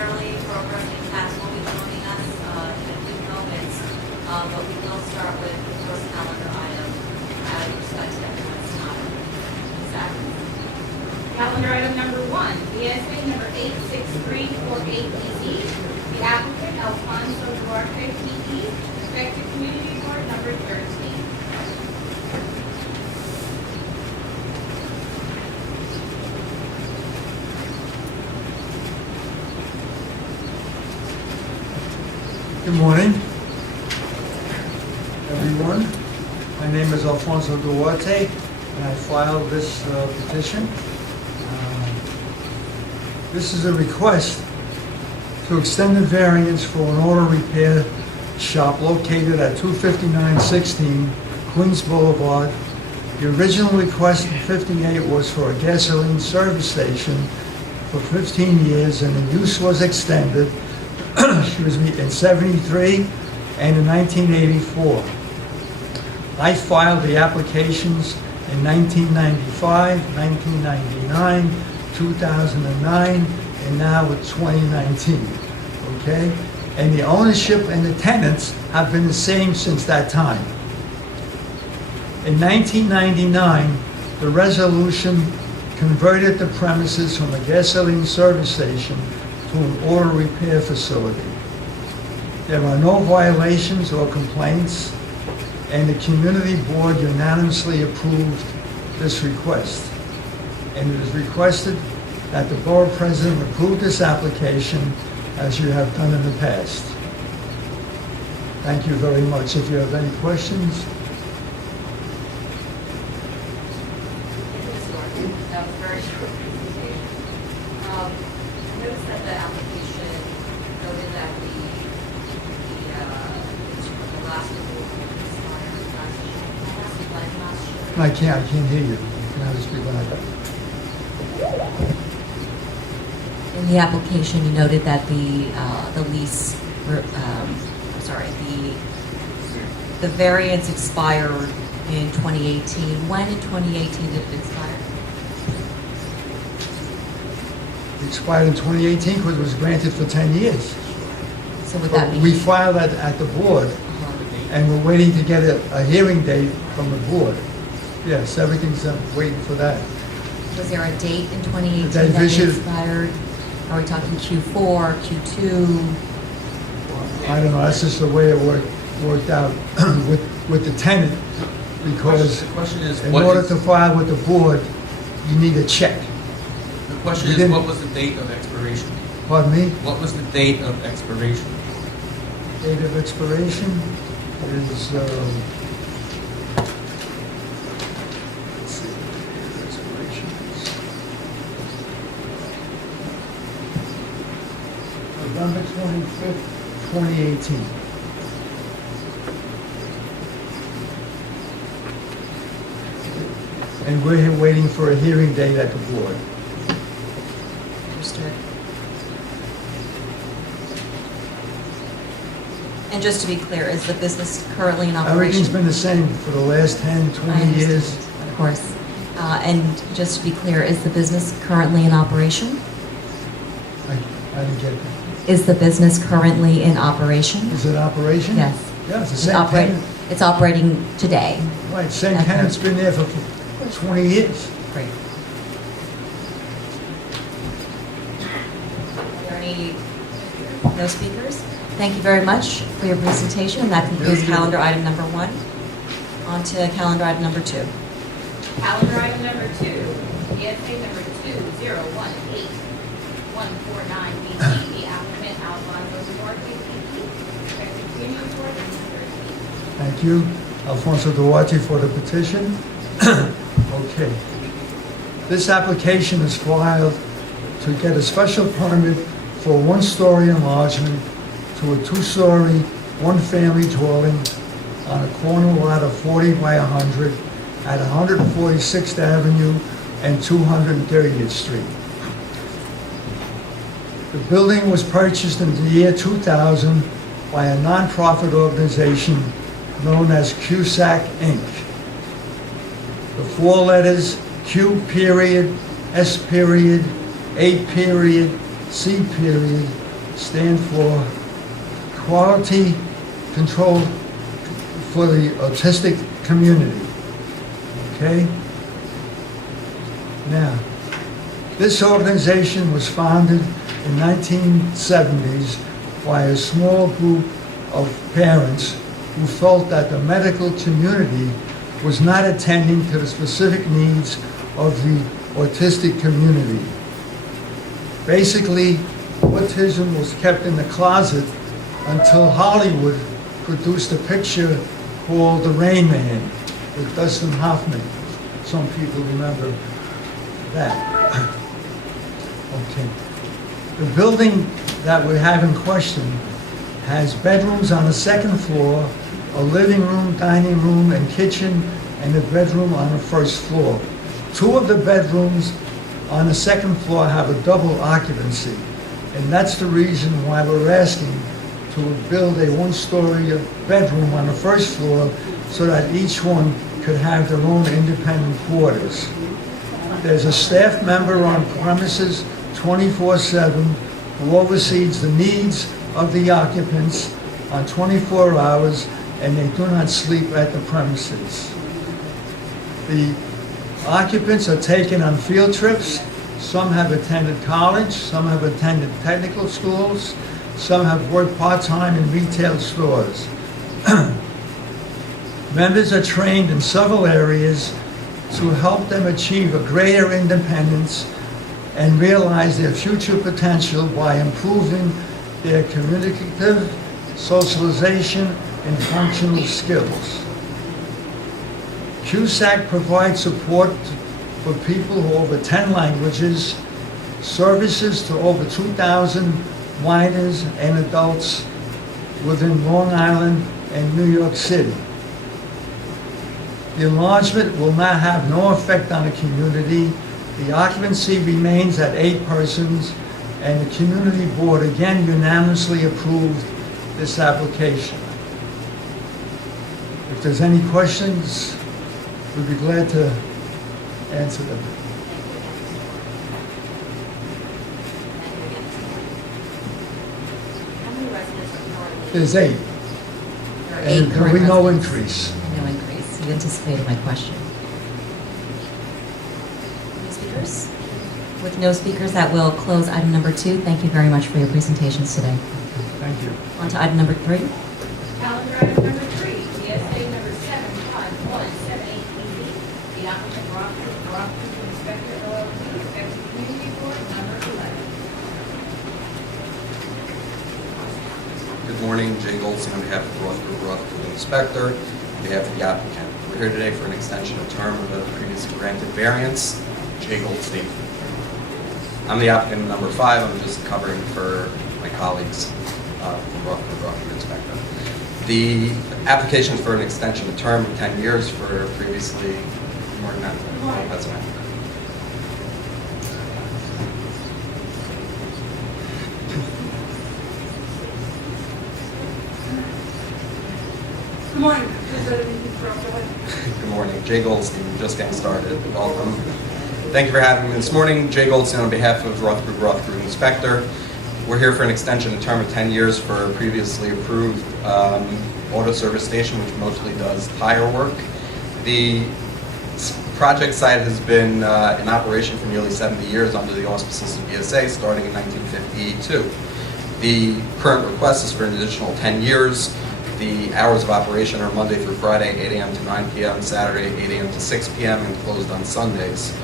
momentarily, Borough Cass will be joining us in a few moments, but we will start with the first calendar item out of respect to everyone's time. Zach? Calendar item number 1, BSA number 86348EZ. The applicant Alfonso Duarte, PE, effective community board number 13. Good morning, everyone. My name is Alfonso Duarte, and I filed this petition. This is a request to extend the variance for an auto repair shop located at 25916 Queens Boulevard. The original request in 58 was for a gasoline service station for 15 years, and the use was extended excuse me, in 73 and in 1984. I filed the applications in 1995, 1999, 2009, and now it's 2019, okay? And the ownership and the tenants have been the same since that time. In 1999, the resolution converted the premises from a gasoline service station to an auto repair facility. There are no violations or complaints, and the community board unanimously approved this request. And it is requested that the borough president approve this application as you have done in the past. Thank you very much. If you have any questions. That was a very short presentation. I noticed that the application noted that the last approval expired last year. Can I ask you when last year? I can't hear you. Can I speak when I go? In the application, you noted that the lease, the variance expired in 2018. When in 2018 did it expire? It expired in 2018 because it was granted for 10 years. So would that mean? We filed that at the board, and we're waiting to get a hearing date from the board. Yes, everything's waiting for that. Was there a date in 2018 That that issued- expired? Are we talking Q4, Q2? I don't know, that's just the way it worked out with the tenant, because The question is, in what order is- to file with the board, you need a check. The question We is, didn't- what was the date of expiration? Pardon me? What was the date of expiration? Date of expiration is, let's see, date of expiration is November 25th, 2018. And we're here waiting for a hearing date at the board. Understood. And just to be clear, is the business currently in operation? Everything's been the same for the last 10, I 20 understand, years. of course. And just to be clear, is the business currently in operation? I didn't get that. Is the business currently in operation? Is it operation? Yes. Yeah, it's the It's same tenant. It's operating today. Right, same Okay. tenant's been there for 20 years. Great. Are there any, no speakers? Thank you very much for your presentation. That concludes calendar item number 1. On to calendar item number 2. Calendar item number 2, BSA number 2018149BG. The applicant Alfonso Duarte, PE, effective community board number 13. Thank you, Alfonso Duarte, for the petition. Okay. This application is filed to get a special permit for a one-story enlargement to a two-story, one-family dwelling on a corner lot of 40 by 100 at 146th Avenue and 230th Street. The building was purchased in the year 2000 by a nonprofit organization known as CUSAC, Inc. The 4 letters Q period, S period, A period, C period stand for Quality Control for the Autistic Community. Okay? Now, this organization was founded in 1970s by a small group of parents who felt that the medical community was not attending to the specific needs of the autistic community. Basically, autism was kept in the closet until Hollywood produced a picture called The Rain Man with Dustin Hoffman. Some people remember that. Okay. The building that we have in question has bedrooms on the second floor, a living room, dining room, and kitchen, and a bedroom on the first floor. 2 of the bedrooms on the second floor have a double occupancy, and that's the reason why we're asking to build a 1-story bedroom on the first floor so that each one could have their own independent quarters. There's a staff member on premises 24/7 who oversees the needs of the occupants on 24 hours, and they do not sleep at the premises. The occupants are taken on field trips. Some have attended college, some have attended technical schools, some have worked part-time in retail stores. Members are trained in several areas to help them achieve a greater independence and realize their future potential by improving their communicative, socialization, and functional skills. CUSAC provides support for people who over 10 languages, services to over 2,000 minors and adults within Long Island and New York City. The enlargement will not have no effect on the community. The occupancy remains at 8 persons, and the community board again unanimously approved this application. If there's any questions, we'd be glad to answer them. How many residents are currently? There's 8, There are and 8 there'll current be no residents. increase. No increase. You anticipated my question. No speakers? With no speakers, that will close item number 2. Thank you very much for your presentations today. Thank you. On to item number 3. Calendar item number 3, BSA number 75178 EZ. The applicant Borough Inspector LLC, Effective Community Board number 11. Good morning, Jay Goldstein on behalf of the Borough Inspector, on behalf of the applicant. We're here today for an extension of term of a previously granted variance. Jay Goldstein. I'm the applicant number 5. I'm just covering for my colleagues from Borough Inspector. The application is for an extension of term of 10 years for previously more than that. That's an applicant. Good morning. Please let me interrupt. Go ahead. Good morning, Jay Goldstein, just getting started. Welcome. Thank you for having me this morning. Jay Goldstein on behalf of Rutherford Inspector. We're here for an extension of term of 10 years for a previously approved auto service station, which mostly does tire work. The project site has been in operation for nearly 70 years under the auspices of BSA, starting in 1952. The current request is for an additional 10 years. The hours of operation are Monday through Friday, 8 a.m. to 9 p.m., Saturday, 8 a.m. to 6 p.m., and closed on Sundays.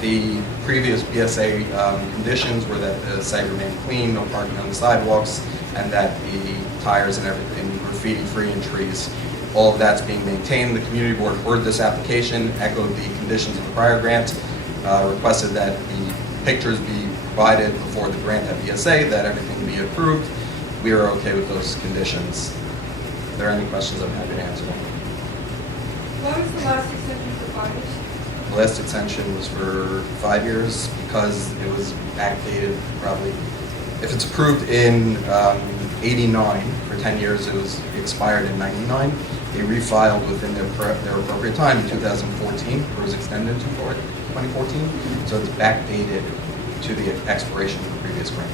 The previous BSA conditions were that the site remained clean, no parking on the sidewalks, and that the tires and everything were graffiti-free and trees. All of that's being maintained. The community board heard this application, echoed the conditions of the prior grant, requested that the pictures be provided before the grant at BSA, that everything be approved. We are okay with those conditions. If there are any questions, I'm happy to answer them. What was the last extension for 5 years? The last extension was for 5 years because it was backdated probably. If it's approved in 89 for 10 years, it was expired in 99. They refiled within their appropriate time in 2014. It was extended to 2014. So it's backdated to the expiration of the previous grant.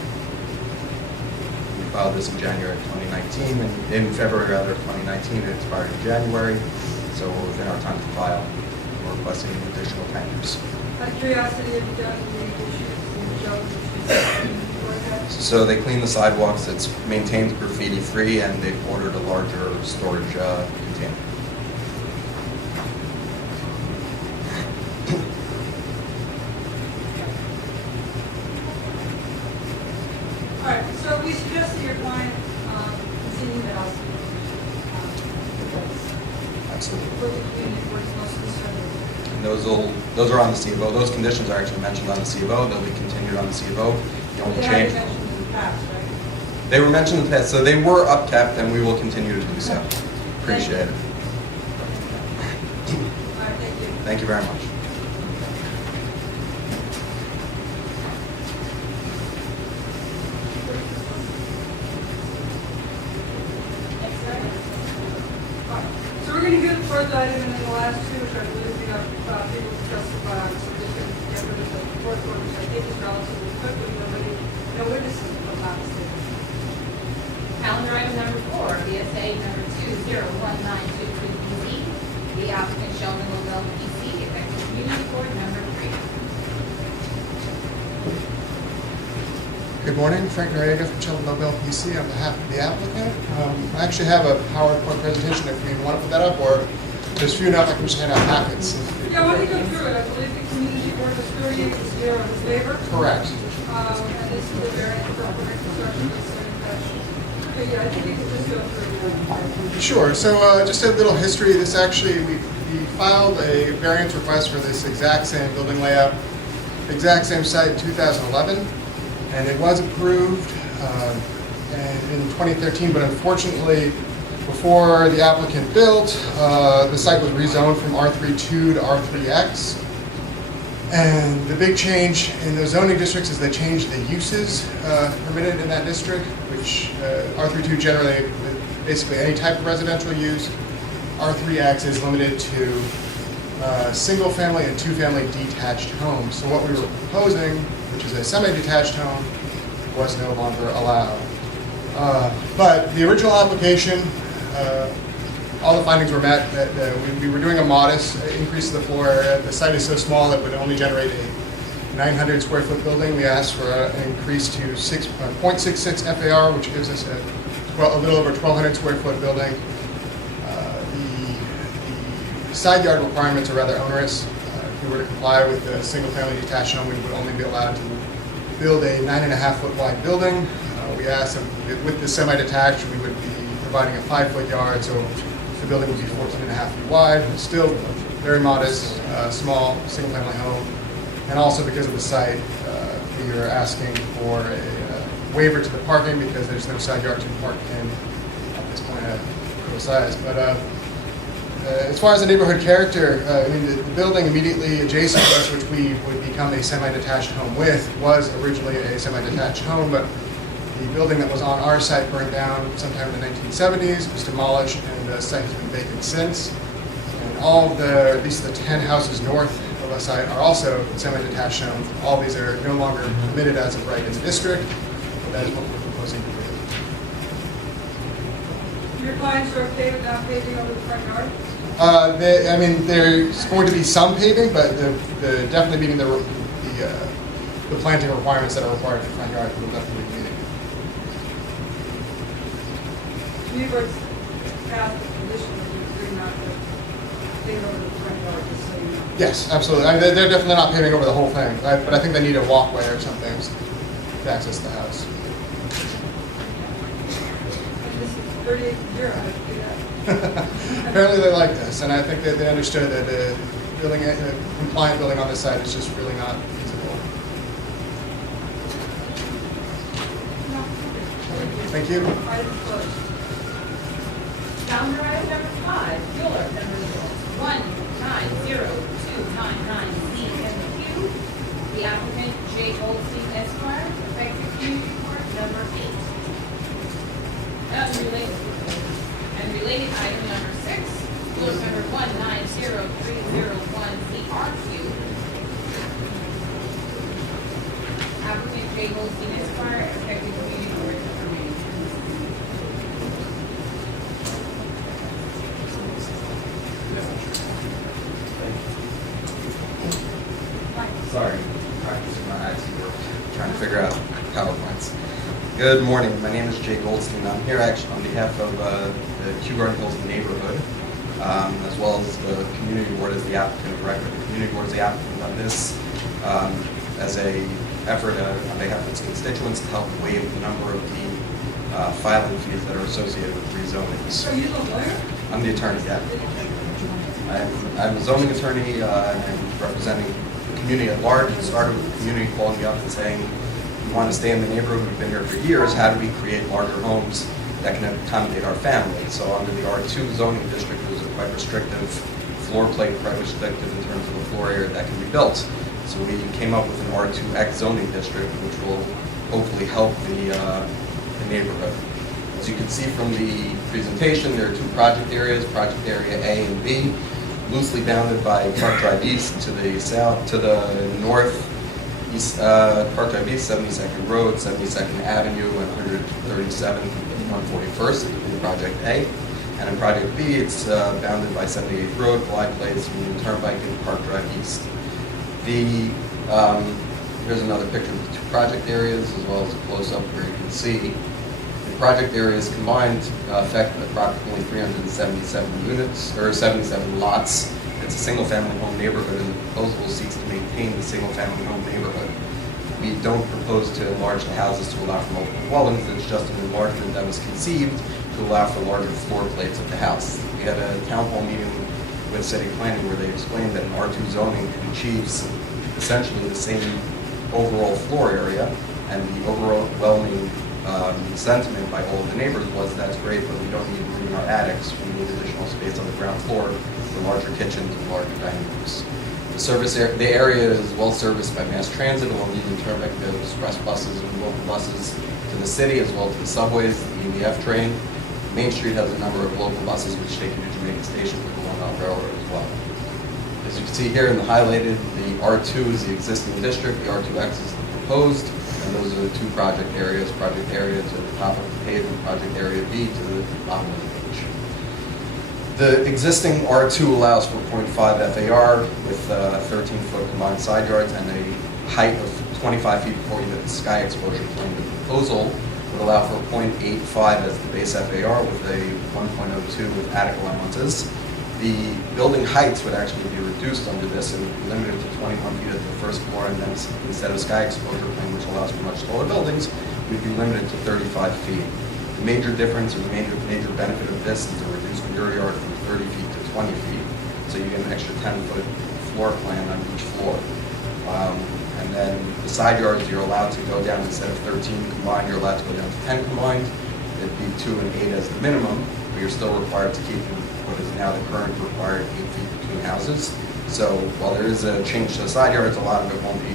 filed this in January of 2019, and in February rather of 2019, it expired in January, so we're within our time to file. We're requesting an additional 10 years. Out of curiosity, have you done any issues? So they clean the sidewalks, it's maintained graffiti-free, and they've ordered a larger storage container. All right, so we suggested your client continue the house. Absolutely. What the community board is most concerned with. And those are on the C of O. Those conditions are actually mentioned on the C of O. They'll be continued on the C of O. The only They change. haven't mentioned in the past, right? They were mentioned in the past, so they were upkept, and we will continue to do so. Appreciate it. All right, thank you. Thank you very much. Next item. All right, so we're going to do the first item, and then the last two, which I believe we have people to testify on, so we're just going to get rid of the fourth one, which I think is relatively quick, with no witnesses from last year. Calendar item number 4, BSA number 201922BZ. The applicant Sheldon Lobel, PC, effective community board member 3. Good morning, Frank Noriega from Sheldon Lobel PC on behalf of the applicant. I actually have a PowerPoint presentation if you want to put that up, or if there's few enough, I can just hand out packets. Yeah, why don't you go through it? I believe the community board was 38 was here in favor. Correct. And this is the variance for permanent construction of sanitation. Okay, yeah, I think you can just go through it. Sure, so just a little history. This actually, we filed a variance request for this exact same building layout, exact same site in 2011, and it was approved and in 2013, but unfortunately, before the applicant built, the site was rezoned from R32 to R3X. And the big change in those zoning districts is they changed the uses permitted in that district, which R32 generally, basically any type of residential use. R3X is limited to single-family and two-family detached homes. So what we were proposing, which is a semi-detached home, was no longer allowed. But the original application, all the findings were met. That we were doing a modest increase to the floor area. The site is so small it would only generate a 900 square foot building. We asked for an increase to 0.66 FAR, which gives us a little over 1,200 square foot building. The side yard requirements are rather onerous. If we were to comply with the single family detached home, we would only be allowed to build a 9.5 foot wide building. We asked if with the semi-detached, we would be providing a 5 foot yard, so the building would be 14.5 feet wide. It's still very modest, small, single-family home. And also because of the site, we are asking for a waiver to the parking because there's no side yard to park in at this point at full size. But as far as the neighborhood character, I mean, the building immediately adjacent to us, which we would become a semi-detached home with, was originally a semi-detached home, but the building that was on our site burned down sometime in the 1970s, was demolished, and the site has been vacant since. And all of at least the 10 houses north of the site are also semi-detached homes. All these are no longer permitted as of right in the district, but that is what we're proposing to do. Your clients are okay with not paving over the front yard? I mean, there's going to be some paving, but the definitely meeting the planting requirements that are required for front yard will definitely be meeting. Community board's passed the condition that you agree not to pave over the front yard, just so you know. Yes, absolutely. I mean, they're definitely not paving over the whole thing, but I think they need a walkway or something to access the house. And this is 38 0, how did you do that? Apparently they liked us, and I think that they understood that building a compliant building on this site is just really not feasible. No. Thank you. Item closed. Calendar item number 5, Bueller, number 1902299ZMQ. The applicant J. Goldstein Esquire, effective community board member 8. Related item number 6, Bueller number 190301CRQ. Applicant J. Goldstein Esquire, effective community board member 8. trying to figure out PowerPoints. Good morning. My name is Jay Goldstein. I'm here actually on behalf of the Kew Garden Hills neighborhood, as well as the community board as the applicant director. The community board is the applicant on this as a effort on behalf of its constituents to help waive a number of the filing fees that are associated with rezonings. Are you the lawyer? I'm the attorney, yeah. I'm a zoning attorney and I'm representing the community at large. It started with the community calling me up and saying, we want to stay in the neighborhood, we've been here for years, how do we create larger homes that can accommodate our family? So under the R2 zoning district, there's a quite restrictive floor plate, quite restrictive in terms of the floor area that can be built. So we came up with an R2X zoning district, which will hopefully help the neighborhood. As you can see from the presentation, there are two project areas, project area A and B, loosely bounded by Park Drive East to the south, to the north, east, Park Drive East, 72nd Road, 72nd Avenue, and 137th and 141st in Project A. And in Project B, it's bounded by 78th Road, Glide Place, Union Turnpike, and Park Drive East. Here's another picture of the two project areas, as well as a close-up where you can see the project areas combined affect approximately 377 units, or 77 lots. It's a single-family home neighborhood, and the proposal seeks to maintain the single-family home neighborhood. We don't propose to enlarge the houses to allow for multiple dwellings. It's just an enlargement that was conceived to allow for larger floor plates of the house. We had a town hall meeting with city planning where they explained that an R2 zoning achieves essentially the same overall floor area, and the overwhelming sentiment by all of the neighbors was, that's great, but we don't need room in our attics. We need additional space on the ground floor for larger kitchens and larger dining rooms. The area is well serviced by mass transit along Union Turnpike, the express buses and local buses to the city, as well as the subways, the EDF train. Main Street has a number of local buses which take you to Jamaica Station for the Long Island Railroad as well. As you can see here in the highlighted, the R2 is the existing district, the R2X is the proposed, and those are the two project areas. Project area to the top of the page and project area B to the bottom of the page. The existing R2 allows for 0.5 FAR with 13-foot combined side yards and a height of 25 feet before you hit the sky exposure plane. The proposal would allow for 0.85 as the base FAR with a 1.02 with attic allowances. The building heights would actually be reduced under this and would be limited to 21 feet at the first floor, and then instead of sky exposure plane, which allows for much taller buildings, we'd be limited to 35 feet. The major difference or the major benefit of this is a reduced rear yard from 30 feet to 20 feet, so you get an extra 10-foot floor plan on each floor. And then the side yards, you're allowed to go down, instead of 13 combined, you're allowed to go down to 10 combined. It'd be 2 and 8 as the minimum, but you're still required to keep what is now the current required 8 feet between houses. So while there is a change to the side yards, a lot of it won't be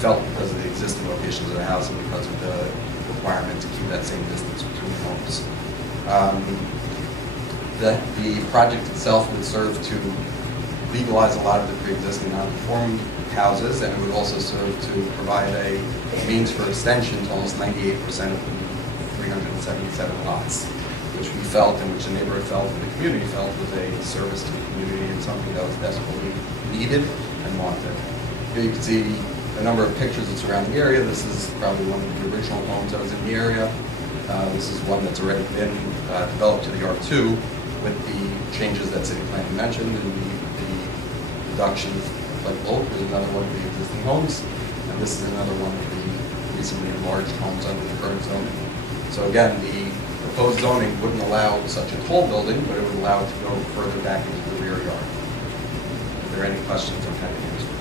felt because of the existing locations of the house and because of the requirement to keep that same distance between homes. The project itself would serve to legalize a lot of the pre-existing non-conforming houses, and it would also serve to provide a means for extension to almost 98% of the 377 lots, which we felt and which the neighborhood felt and the community felt was a service to the community and something that was desperately needed and wanted. Here you can see a number of pictures that surround the area. This is probably one of the original homes that was in the area. This is one that's already been developed to the R2 with the changes that city planning mentioned and the reductions like both. There's another one of the existing homes, and this is another one of the recently enlarged homes under the current zoning. So again, the proposed zoning wouldn't allow such a tall building, but it would allow it to go further back into the rear yard. If there are any questions, I'm happy to answer.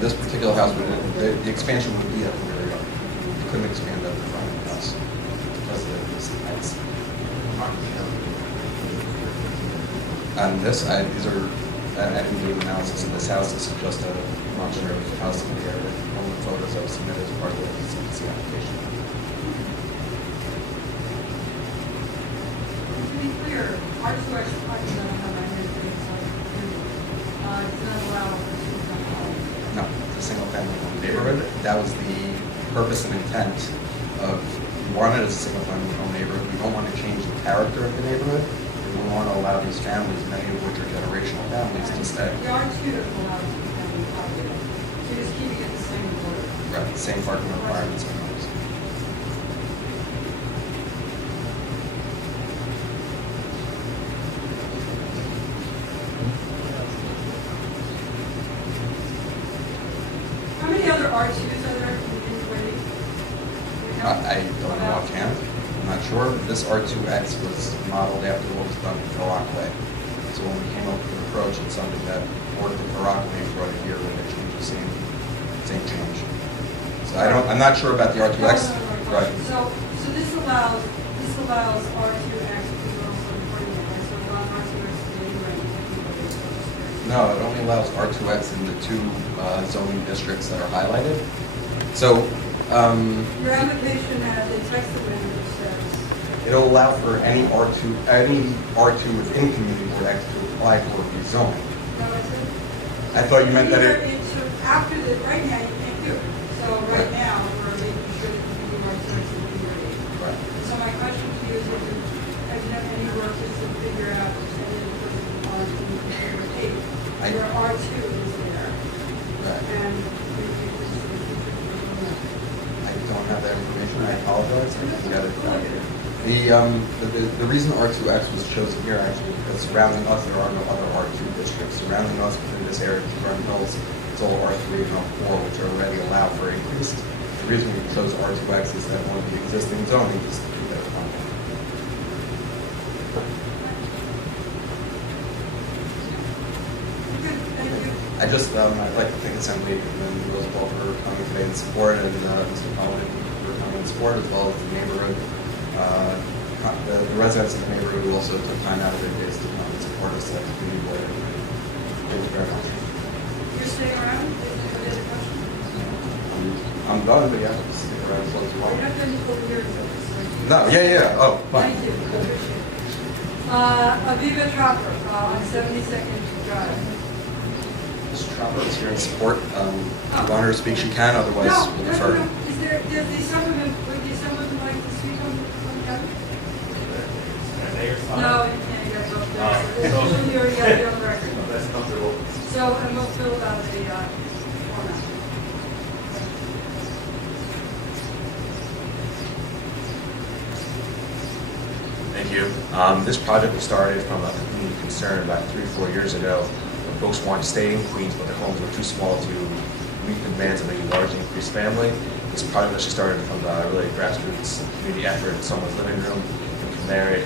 This particular house, the expansion would be at the rear yard. You couldn't expand at the front of the house because of the existing heights. And this, I didn't do an analysis of this house. This is just a demonstrative house in the area. One of the photos that was submitted as part of the CPC application. To be clear, our source is talking about how that is, it's not allowed. No, it's a single-family home neighborhood. That was the purpose and intent of, we wanted it as a single-family home neighborhood. We don't want to change the character of the neighborhood. And we want to allow these families, many of which are generational families, to stay. The R2 doesn't allow you to have any property. So you're just keeping it the same order. Right, same parking requirements and those. How many other R2s are there in Wade? I don't know offhand, I'm not sure. This R2X was modeled after what was done in Rockaway. So when we came up with an approach, it's something that worked in Rockaway and brought it here when they changed the same change. So I'm not sure about the R2X. Right. So this allows R2X to be also reporting it, right? So it allows R2X to be anywhere in the No, it only allows R2X in the two zoning districts that are highlighted. So Your application has a text amendment that says, it'll allow for any R2 within Community Board X to apply for rezoning. no, it's a. I thought you meant that Either it. it's after the, right now you can't do it. So right now, we're making sure that you do R2X and do your Right. So my question to you is, have you done any work just to figure out percentage of person on number 8? Your R2 is there, Right. and I don't have that information, I apologize, I didn't get it. The reason R2X was chosen here actually because surrounding us, there are no other R2 districts. Surrounding us within this area of Vernon Hills, it's all R3 and R4, which are already allowed for increase. The reason we chose R2X is that one of the existing zoning is to do that. I'd like to thank Assembly and Roosevelt for coming today in support, and Mr. Collin for coming in support, as well as the neighborhood. The residents of the neighborhood who also took time out of their days to come and support us at the community board. Thank you very much. you're staying around? Is there any other questions? I'm done, but yeah, stick around as long as you You're want. not going to go here. so- No, yeah, oh, fine. Thank you, I appreciate it. Aviva Trapper on 72nd Drive. Mr. Trapper is here in support. If you want her to speak, she can, otherwise we'll defer. No. Is there, does the Assemblyman, would the Assemblyman like to speak on the other? No, you can't, you guys both there. So you already got to be on the record. That's comfortable. So, and we'll fill out the format. Thank you. This project was started from a community concern about 3-4 years ago. When folks wanted to stay in Queens, but their homes were too small to meet the demands of a large increased family. This project actually started from a really grassroots community effort in someone's living room. And from there, it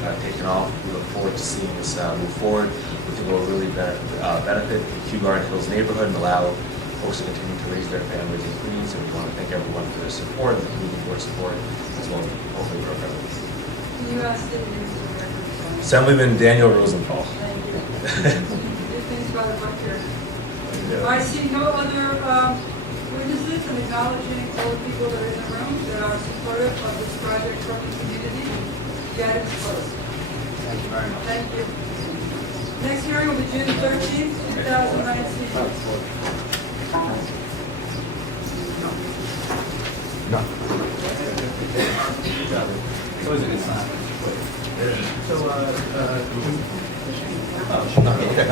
had taken off. We look forward to seeing this move forward. We think it will really benefit Kew Garden Hills neighborhood and allow folks to continue to raise their families in Queens. And we want to thank everyone for their support, the community board support, as well as hopefully our residents. Can you state your name for the record? Assemblyman Daniel Rosenthal. Thank you. Good things about it up here. I see no other witnesses and acknowledging all the people that are in the room that are supportive of this project from the community. Get it closed. Thank you very much. Thank you. Next hearing will be June 13th, 2019. Okay.